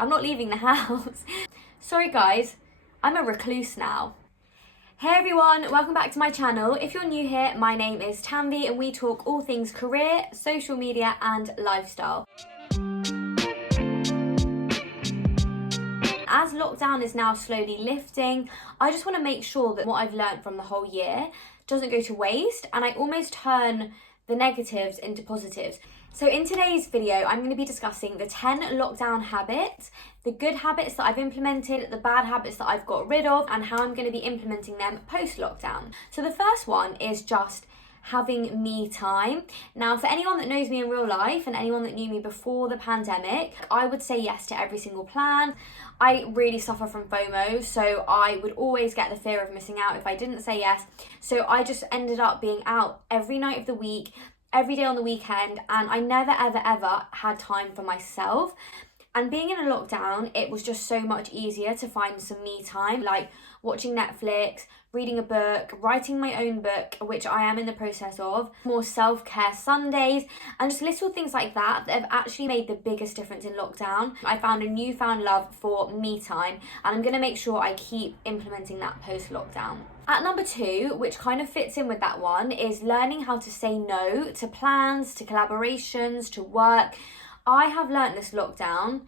I'm not leaving the house. Sorry guys, I'm a recluse now. Hey everyone, welcome back to my channel. If you're new here, my name is Tanvi and we talk all things career, social media and lifestyle. As lockdown is now slowly lifting, I just want to make sure that what I've learned from the whole year doesn't go to waste, and I almost turn the negatives into positives. So in today's video, I'm going to be discussing the 10 lockdown habits, the good habits that I've implemented, the bad habits that I've got rid of, and how I'm going to be implementing them post-lockdown. So the first one is just having me time. Now, for anyone that knows me in real life and anyone that knew me before the pandemic, I would say yes to every single plan. I really suffer from FOMO, so I would always get the fear of missing out if I didn't say yes. So I just ended up being out every night of the week, every day on the weekend, and I never ever had time for myself. And being in a lockdown, it was just so much easier to find some me time, like watching Netflix, reading a book, writing my own book, which I am in the process of, more self-care Sundays, and just little things like that that have actually made the biggest difference in lockdown. I found a newfound love for me time, and I'm going to make sure I keep implementing that post-lockdown. At number 2, which kind of fits in with that one, is learning how to say no to plans, to collaborations, to work. I have learnt this lockdown,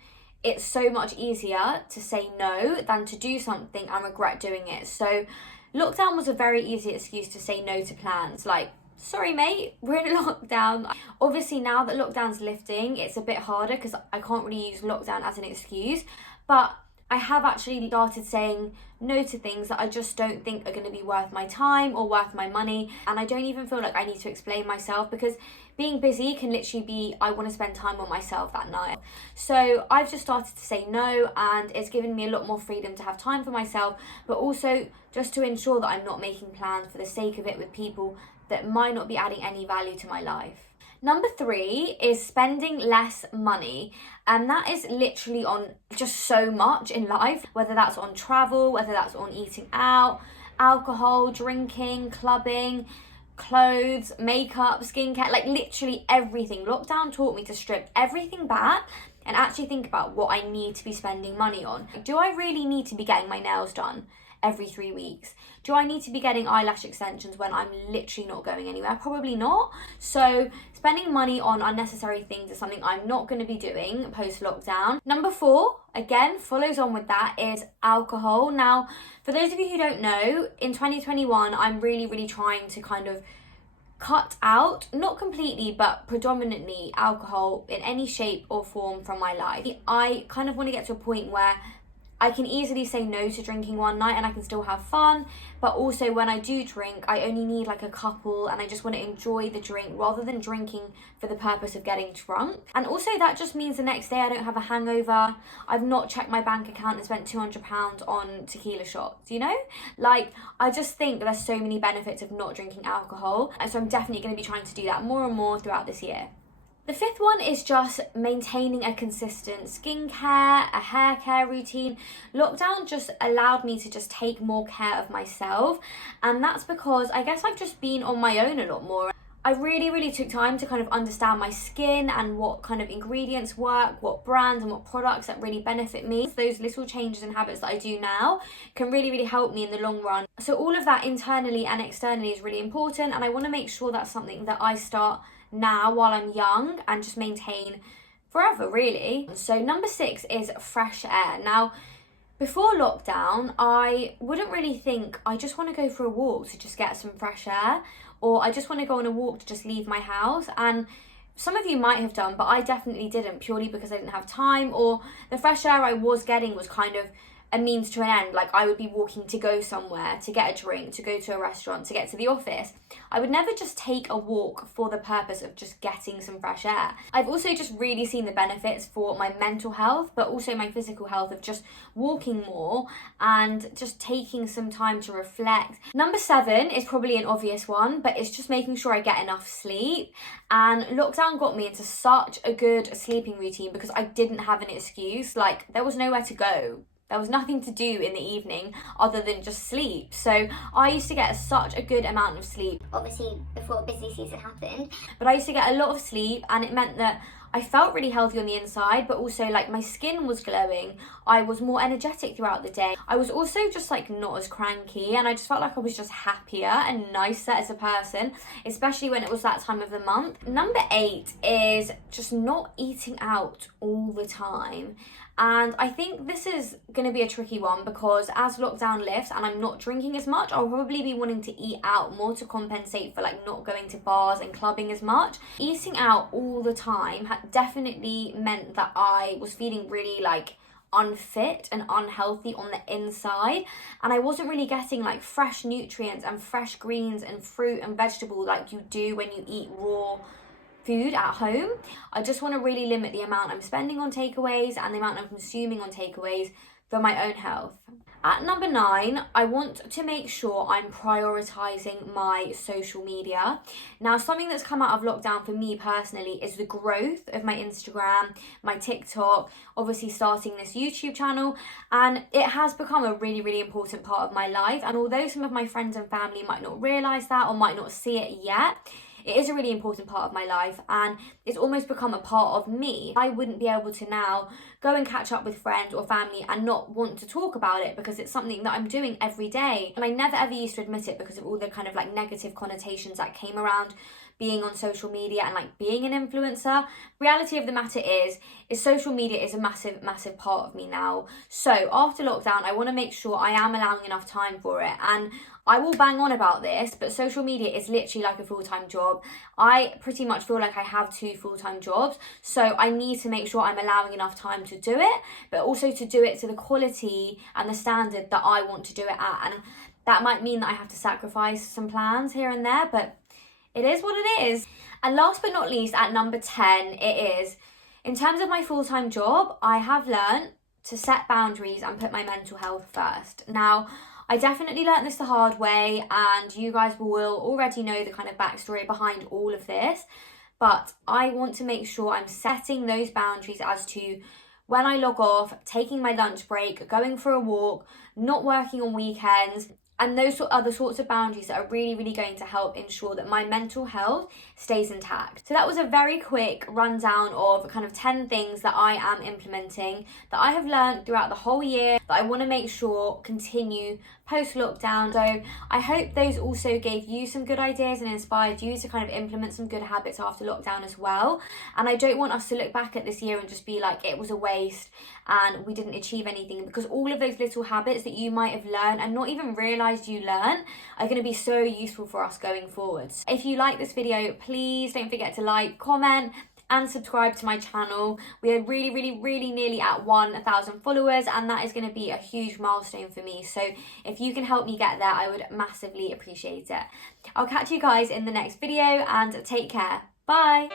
it's so much easier to say no than to do something and regret doing it. So lockdown was a very easy excuse to say no to plans. Like, sorry mate, we're in a lockdown. Obviously now that lockdown's lifting, it's a bit harder because I can't really use lockdown as an excuse. But I have actually started saying no to things that I just don't think are going to be worth my time or worth my money. And I don't even feel like I need to explain myself, because being busy can literally be, I want to spend time on myself that night. So I've just started to say no, and it's given me a lot more freedom to have time for myself, but also just to ensure that I'm not making plans for the sake of it with people that might not be adding any value to my life. Number 3 is spending less money, and that is literally on just so much in life, whether that's on travel, whether that's on eating out, alcohol, drinking, clubbing, clothes, makeup, skincare, like literally everything. Lockdown taught me to strip everything back and actually think about what I need to be spending money on. Do I really need to be getting my nails done every 3 weeks? Do I need to be getting eyelash extensions when I'm literally not going anywhere? Probably not. So spending money on unnecessary things is something I'm not going to be doing post-lockdown. Number 4, again, follows on with that, is alcohol. Now, for those of you who don't know, in 2021, I'm really trying to kind of cut out, not completely, but predominantly alcohol in any shape or form from my life. I kind of want to get to a point where I can easily say no to drinking one night and I can still have fun, but also when I do drink, I only need like a couple and I just want to enjoy the drink rather than drinking for the purpose of getting drunk. And also that just means the next day I don't have a hangover. I've not checked my bank account and spent £200 on tequila shots, you know? Like, I just think there's so many benefits of not drinking alcohol, and so I'm definitely going to be trying to do that more and more throughout this year. The 5th one is just maintaining a consistent skincare, a hair care routine. Lockdown just allowed me to just take more care of myself, and that's because I guess I've just been on my own a lot more. I really took time to kind of understand my skin and what kind of ingredients work, what brands and what products that really benefit me. Those little changes and habits that I do now can really help me in the long run. So all of that internally and externally is really important, and I want to make sure that's something that I start now while I'm young and just maintain forever, really. So number 6 is fresh air. Now, before lockdown, I wouldn't really think, I just want to go for a walk to just get some fresh air, or I just want to go on a walk to just leave my house. And some of you might have done, but I definitely didn't, purely because I didn't have time, or the fresh air I was getting was kind of a means to an end. Like, I would be walking to go somewhere, to get a drink, to go to a restaurant, to get to the office. I would never just take a walk for the purpose of just getting some fresh air. I've also just really seen the benefits for my mental health, but also my physical health, of just walking more and just taking some time to reflect. Number 7 is probably an obvious one, but it's just making sure I get enough sleep. And lockdown got me into such a good sleeping routine because I didn't have an excuse. Like, there was nowhere to go. There was nothing to do in the evening other than just sleep. So I used to get such a good amount of sleep. Obviously, before busy season happened. But I used to get a lot of sleep, and it meant that I felt really healthy on the inside, but also like my skin was glowing. I was more energetic throughout the day. I was also just like not as cranky, and I just felt like I was just happier and nicer as a person, especially when it was that time of the month. Number 8 is just not eating out all the time. And I think this is going to be a tricky one because as lockdown lifts and I'm not drinking as much, I'll probably be wanting to eat out more to compensate for like not going to bars and clubbing as much. Eating out all the time definitely meant that I was feeling really like unfit and unhealthy on the inside, and I wasn't really getting like fresh nutrients and fresh greens and fruit and vegetable like you do when you eat raw food at home. I just want to really limit the amount I'm spending on takeaways and the amount I'm consuming on takeaways for my own health. At number 9, I want to make sure I'm prioritising my social media. Now, something that's come out of lockdown for me personally is the growth of my Instagram, my TikTok, obviously starting this YouTube channel, and it has become a really, really important part of my life. And although some of my friends and family might not realise that or might not see it yet, it is a really important part of my life, and it's almost become a part of me. I wouldn't be able to now go and catch up with friends or family and not want to talk about it because it's something that I'm doing every day. And I never ever used to admit it because of all the kind of like negative connotations that came around being on social media and like being an influencer. Reality of the matter is social media is a massive, massive part of me now. So after lockdown, I want to make sure I am allowing enough time for it. And I will bang on about this, but social media is literally like a full-time job. I pretty much feel like I have 2 full-time jobs, so I need to make sure I'm allowing enough time to do it, but also to do it to the quality and the standard that I want to do it at. And that might mean that I have to sacrifice some plans here and there, but it is what it is. And last but not least, at number 10, it is, in terms of my full-time job, I have learned to set boundaries and put my mental health first. Now, I definitely learnt this the hard way, and you guys will already know the kind of backstory behind all of this, but I want to make sure I'm setting those boundaries as to when I log off, taking my lunch break, going for a walk, not working on weekends, and those other sorts of boundaries that are really, really going to help ensure that my mental health stays intact. So that was a very quick rundown of kind of 10 things that I am implementing, that I have learned throughout the whole year, that I want to make sure continue post-lockdown. So I hope those also gave you some good ideas and inspired you to kind of implement some good habits after lockdown as well. And I don't want us to look back at this year and just be like, it was a waste and we didn't achieve anything, because all of those little habits that you might have learned and not even realised you learned are going to be so useful for us going forwards. If you like this video, please don't forget to like, comment, and subscribe to my channel. We are really nearly at 1,000 followers, and that is going to be a huge milestone for me. So if you can help me get there, I would massively appreciate it. I'll catch you guys in the next video, and take care. Bye.